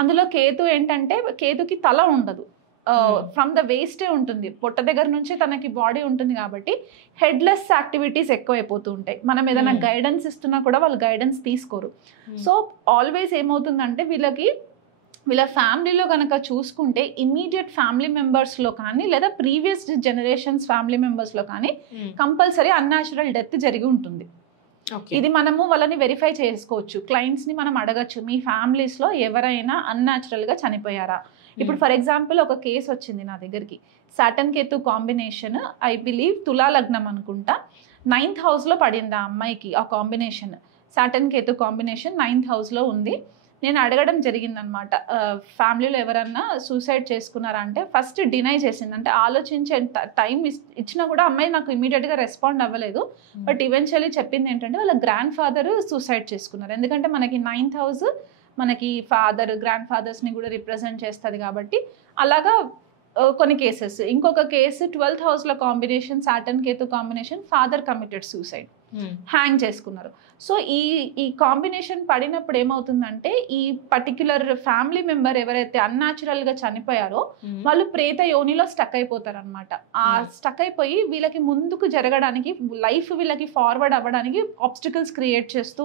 అందులో కేతు ఏంటంటే కేతుకి తల ఉండదు, ఫ్రమ్ ద వేస్టే ఉంటుంది, పొట్ట దగ్గర నుంచి తనకి బాడీ ఉంటుంది కాబట్టి హెడ్లెస్ యాక్టివిటీస్ ఎక్కువైపోతూ ఉంటాయి. మనం ఏదైనా గైడెన్స్ ఇస్తున్నా కూడా వాళ్ళు గైడెన్స్ తీసుకోరు. సో ఆల్వేస్ ఏమవుతుందంటే వీళ్ళ ఫ్యామిలీలో కనుక చూసుకుంటే ఇమ్మీడియట్ ఫ్యామిలీ మెంబర్స్లో కానీ లేదా ప్రీవియస్ జనరేషన్స్ ఫ్యామిలీ మెంబర్స్లో కానీ కంపల్సరీ అన్యాచురల్ డెత్ జరిగి ఉంటుంది. ఇది మనము వాళ్ళని వెరిఫై చేసుకోవచ్చు. క్లయింట్స్ని మనం అడగచ్చు, మీ ఫ్యామిలీస్లో ఎవరైనా అన్యాచురల్గా చనిపోయారా. ఇప్పుడు ఫర్ ఎగ్జాంపుల్ ఒక కేసు వచ్చింది నా దగ్గరికి, Saturn Ketu combination, I believe తులా లగ్నం అనుకుంటా, 9th హౌస్లో పడింది ఆ అమ్మాయికి. ఆ combination Saturn Ketu combination 9th హౌస్లో ఉంది. నేను అడగడం జరిగిందనమాట, ఫ్యామిలీలో ఎవరన్నా సూసైడ్ చేసుకున్నారా అంటే ఫస్ట్ డినై చేసింది. అంటే ఆలోచించే టైం ఇచ్చినా కూడా అమ్మాయి నాకు ఇమీడియట్గా రెస్పాండ్ అవ్వలేదు. బట్ ఈవెన్చువల్లీ చెప్పింది ఏంటంటే వాళ్ళ గ్రాండ్ ఫాదర్ సూసైడ్ చేసుకున్నారు. ఎందుకంటే మనకి 9th హౌస్ మనకి ఫాదర్ గ్రాండ్ ఫాదర్స్ని కూడా రిప్రజెంట్ చేస్తుంది కాబట్టి అలాగా కొన్ని కేసెస్. ఇంకొక కేసు 12th హౌస్లో combination Saturn Ketu combination, father committed suicide, hang చేసుకున్నారు. సో ఈ కాంబినేషన్ పడినప్పుడు ఏమవుతుందంటే ఈ పర్టిక్యులర్ ఫ్యామిలీ మెంబర్ ఎవరైతే అన్యాచురల్గా చనిపోయారో వాళ్ళు ప్రేత యోనిలో స్టక్ అయిపోతారు అనమాట. ఆ స్టక్ అయిపోయి వీళ్ళకి ముందుకు జరగడానికి, లైఫ్ వీళ్ళకి ఫార్వర్డ్ అవ్వడానికి ఆబ్స్టికల్స్ క్రియేట్ చేస్తూ